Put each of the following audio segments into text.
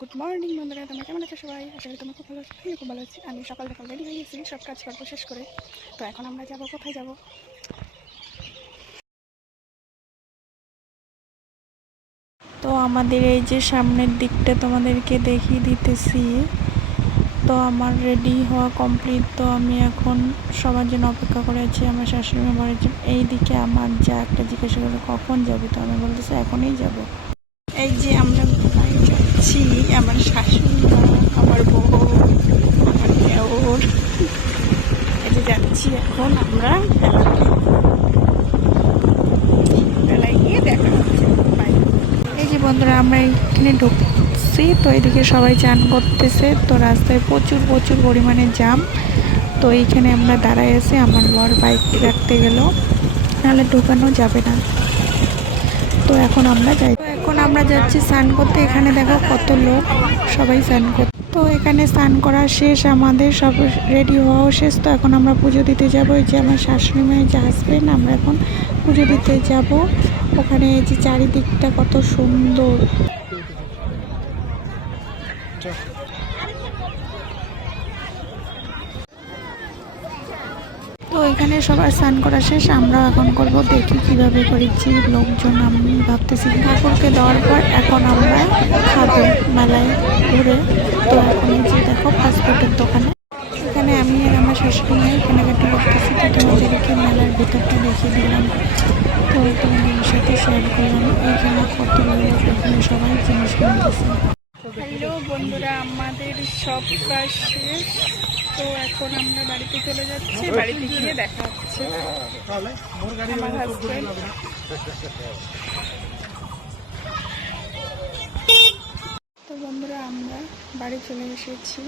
Good morning বন্ধুরা, তোমরা কেমন আছো সবাই? আশা করি তোমরা খুব ভালো আছো। আমিও খুব ভালো আছি। আমি সকাল সকাল রেডি হয়ে গেছি সব কাজ কর্ম শেষ করে। তো এখন আমরা যাব, কোথায় যাব? তো আমাদের এই যে সামনের দিকটা তোমাদেরকে দেখিয়ে দিতেছি। তো আমার রেডি হওয়া কমপ্লিট। তো আমি এখন সবার জন্য অপেক্ষা করে আছি আমার শাশুড়ি মা বাড়ির জন্য। এইদিকে আমার যা একটা জিজ্ঞাসা করে কখন যাবি, তো আমি বলতেছি এখনই যাব। এই যে আমরা বাড়ি যাচ্ছি, আমার শাশুড়ি মা, আমার বউ, আমার দেওর, এই যে যাচ্ছি এখন আমরা মেলায় গিয়ে দেখা হচ্ছে। এই যে বন্ধুরা, আমরা এখানে ঢুকছি। তো এইদিকে সবাই চান করতেছে। তো রাস্তায় প্রচুর প্রচুর পরিমাণে জ্যাম। তো এইখানে আমরা দাঁড়ায় আছি, আমার বর বাইক রাখতে গেল, নাহলে ঢুকানো যাবে না। তো এখন আমরা যাচ্ছি স্নান করতে। এখানে দেখো কত লোক, সবাই স্নান করতে। তো এখানে স্নান করা শেষ, আমাদের সব রেডি হওয়াও শেষ। তো এখন আমরা পুজো দিতে যাবো। এই যে আমার শাশুড়ি মায়ের যে হাজবেন্ড, আমরা এখন পুজো দিতে যাব। ওখানে এই যে চারিদিকটা কত সুন্দর। তো এখানে সবার স্নান করা শেষ, আমরা এখন করব। দেখি কিভাবে করেছি লোকজন। আমি ভাবতেছি ঠাকুরকে দেওয়ার পর এখন আমরা খাবো মেলায় ঘুরে। তো এখন এই যে দেখো পাসপোর্টের দোকানে, এখানে আমি আর আমার শাশুড়ি মায়ের কেনাকাটি করতেছি। তো তোমাদেরকে মেলার ভিতরটা দেখিয়ে দিলাম, তো তোমাদের সাথে শেয়ার করলাম। এইখানে কত লোক, এখানে সবাই জিনিস কিনতেছে। হ্যালো বন্ধুরা, আমাদের সব কাজ শেষ। তো এখন আমরা বাড়িতে চলে যাচ্ছি। বাড়িতে গিয়ে দেখা হচ্ছে আমার হাজবেন্ড। তো বন্ধুরা, আমরা বাড়ি চলে এসেছি।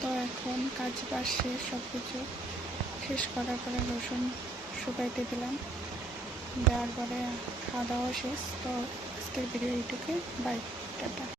তো এখন কাজ বাজ শেষ, সব কিছু শেষ করার পরে রসুন শুকাইতে দিলাম, দেওয়ার পরে খাওয়া দাওয়া শেষ। তো আজকের ভিডিও এইটুকু, বাই, টাটা।